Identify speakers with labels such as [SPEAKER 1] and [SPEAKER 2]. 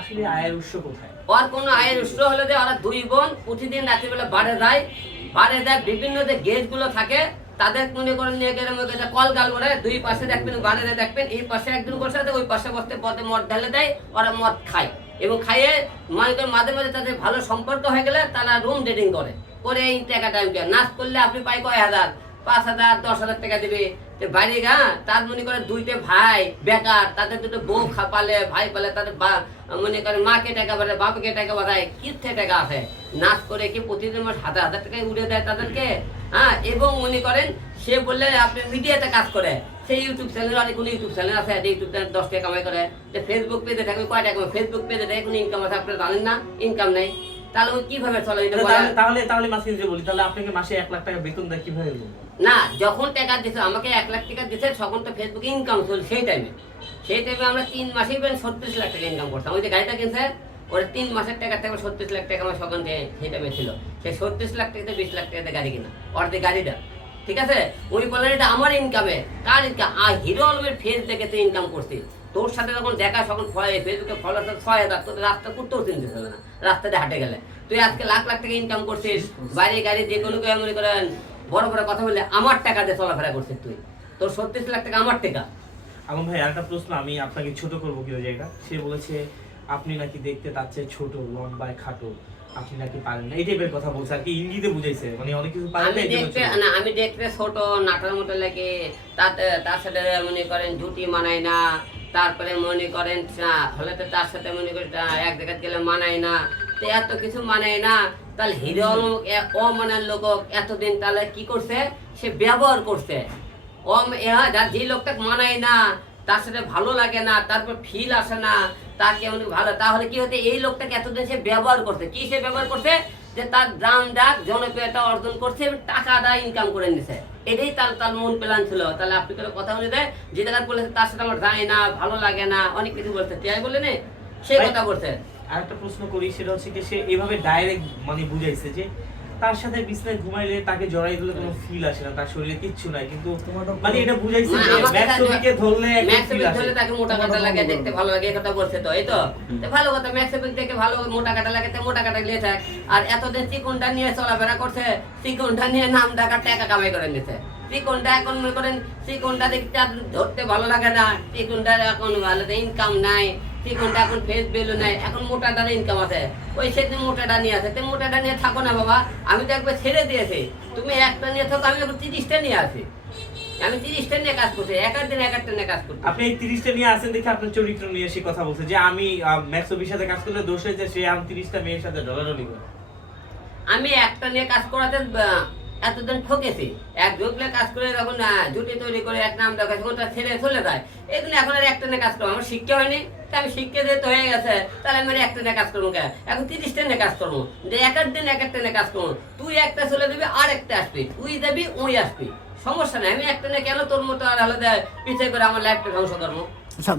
[SPEAKER 1] আসলে আয়ের উৎস কোথায়?
[SPEAKER 2] ওর আয়ের উৎস যে ওরা দুই বোন প্রতিদিন বাড়ে যায় বাড়ে দেয় বিভিন্ন যে থাকে, তাদের মনে করেন নিয়ে গেলে মনে করেন কল গাল করে দুই পাশে দেখবেন বাড়ে দেয় দেখবেন, এই পাশে একজন বসে আছে, ওই পাশে বসতে পথে মদ ঢেলে দেয়, ওরা মদ খায়। এবং খাইয়ে মনে করেন মাঝে মাঝে তাদের ভালো সম্পর্ক হয়ে গেলে তারা রুম ডেটিং করে। করে এই টাকা টাইম নাচ করলে আপনি পাই কয় হাজার? পাঁচ হাজার, দশ হাজার টাকা দিবে। বাড়ি গা, তার মনে করে দুইটা ভাই বেকার, তাদের দুটো বউ খা পালে ভাই পালে, তাদের মনে করে মাকে টাকা বাড়ায়, বাপকে টাকা বাড়ায় কিথে টাকা আছে? নাচ করে কি প্রতিদিন মাস হাজার হাজার টাকা উড়ে দেয় তাদেরকে? হ্যাঁ এবং মনে করেন, সে বললে আপনি মিডিয়াতে কাজ করে। সেই ইউটিউব চ্যানেল অনেক কোনো ইউটিউব চ্যানেল আছে? যে ইউটিউব চ্যানেল দশ টাকা কামাই করে। ফেসবুক পেজে থাকে কয় টাকা? ফেসবুক পেজে থাকে কোনো ইনকাম আছে? আপনি জানেন না? ইনকাম নেই। তাহলে ওই কীভাবে চলে
[SPEAKER 1] তাহলে তাহলে মাসিন যে বলি তাহলে আপনাকে মাসে এক লাখ টাকা বেতন দেয় কীভাবে
[SPEAKER 2] না যখন টাকা দিছে আমাকে এক লাখ টাকা দিছে তখন তো ফেসবুকে ইনকাম চলছে সেই টাইমে সেই টাইমে আমরা তিন মাসেই পেন ছত্রিশ লাখ টাকা ইনকাম করতাম। ওই যে গাড়িটা কিনছে ওর তিন মাসের টাকা থেকে ছত্রিশ লাখ টাকা আমার সকাল থেকে সেই টাইমে ছিল। সেই ছত্রিশ লাখ টাকাতে বিশ লাখ টাকাতে গাড়ি কিনা অর্ধেক গাড়িটা। ঠিক আছে? উনি বললেন এটা আমার ইনকামে কার ইনকাম আর হিরো আলমের ফেস দেখে তুই ইনকাম করছিস। তোর সাথে যখন দেখা তখন ফেসবুকে ফলোয়ার ছয় হাজার তোর রাস্তা করতেও চিনতে হবে না। রাস্তাতে হাঁটে গেলে। তুই আজকে লাখ লাখ টাকা ইনকাম করছিস বাড়ি গাড়ি যে কোনো কেউ মনে করেন বড় বড় কথা বললে আমার টাকা দিয়ে চলাফেরা করছিস তুই। তোর ছত্রিশ লাখ টাকা আমার টাকা।
[SPEAKER 1] আমার ভাই আরেকটা প্রশ্ন আমি আপনাকে ছোট করব কি জায়গা সে বলেছে আপনি নাকি দেখতে তার চেয়ে ছোট লম্বায় খাটো। আপনি নাকি পারেন না। এই টাইপের কথা বলছে আর কি ইঙ্গিতে বুঝাইছে। মানে অনেক কিছু পারেন
[SPEAKER 2] আমি দেখতে
[SPEAKER 1] ছোট।
[SPEAKER 2] না আমি দেখতে ছোট নাটার মতো লাগে। তার সাথে মনে করেন জুটি মানায় না। তারপরে মনে করেন হলে তো তার সাথে মনে করেন এক জায়গায় গেলে মানায় না। তো এত কিছু মানায় না। তাহলে হিরো অমানের লোক এতদিন তাহলে কি করছে? সে ব্যবহার করছে। অম যে লোকটা মানায় না, তার সাথে ভালো লাগে না, তারপর ফিল আসে না, তাকে ভালো। তাহলে কি হতে, এই লোকটাকে এতদিন সে ব্যবহার করছে? কি সে ব্যবহার করছে? যে তার দাম ডাক জনপ্রিয়তা অর্জন করছে এবং টাকা আদায় ইনকাম করে নিছে। এটাই তার তার মন প্ল্যান ছিল। তাহলে আপনি কোনো কথা বলে দেয় যে জায়গায় বলেছে তার সাথে আমার যায় না ভালো লাগে না অনেক কিছু বলছে। তাই বলে নে
[SPEAKER 1] সে
[SPEAKER 2] কথা বলছে।
[SPEAKER 1] আরেকটা প্রশ্ন করি সেটা হচ্ছে যে সে এভাবে ডাইরেক্ট মানে বুঝাইছে যে তার সাথে বিছনায় ঘুমাইলে তাকে জড়াই দিলে কোনো ফিল আসে না তার শরীরে কিচ্ছু নাই কিন্তু মানে এটা বুঝাইছে যে
[SPEAKER 2] আমাকে
[SPEAKER 1] ম্যাক্সোবিকে ধরলে
[SPEAKER 2] ম্যাক্সিমিক ধরলে তাকে মোটা কাটা লাগে দেখতে ভালো লাগে এই কথা বলছে তো এই তো? তো ভালো কথা ম্যাক্সিমিক দেখে ভালো মোটা কাটা লাগে তো মোটা কাটা নিয়ে থাক আর এতদিন চিকনটা নিয়ে চলাফেরা করছে চিকনটা নিয়ে নাম ডাকা টাকা কামাই করে নিছে। চিকনটা এখন মনে করেন চিকনটা দেখতে ধরতে ভালো লাগে না চিকনটার এখন ভালো ইনকাম নাই। চিকনটা এখন ফেস ভ্যালু নাই এখন মোটাটার ইনকাম আছে। ওই সেদিন মোটাটা নিয়ে আছে। তুমি মোটাটা নিয়ে থাকো না বাবা আমি তো একবার ছেড়ে দিয়েছি। তুমি একটা নিয়ে থাকো আমি এখন তিরিশটা নিয়ে আসি আমি তিরিশটা নিয়ে কাজ করছি এক দিন এক একটা নিয়ে কাজ করছি।
[SPEAKER 1] আপনি এই তিরিশটা নিয়ে আসেন দেখে আপনার চরিত্র নিয়ে সে কথা বলছে যে আমি ম্যাক্সোবির সাথে কাজ করলে দোষ হয়েছে সে আমি তিরিশটা মেয়ের সাথে করে।
[SPEAKER 2] আমি একটা নিয়ে কাজ করাতে এতদিন ঠকেছি। এক জুটলে কাজ করে আহ, জুটি তৈরি করে এক নাম দেখাচ্ছে ওটা ছেড়ে চলে যায়। জন্য এখন আর একটা কাজ করব আমার শিক্ষা হয়নি। তা আমি শিক্ষা যেহেতু হয়ে গেছে তাহলে আমি একটা নিয়ে কাজ করব কেন এখন তিরিশ নিয়ে কাজ করব। যে এক এক দিন এক নিয়ে কাজ করব। তুই একটা চলে দিবি আর একটা আসবি। তুই যাবি ওই আসবি। সমস্যা নেই আমি একটা কেন তোর মতো আর হলে পিছিয়ে করে আমার লাইফটা ধ্বংস করব?
[SPEAKER 3] আচ্ছা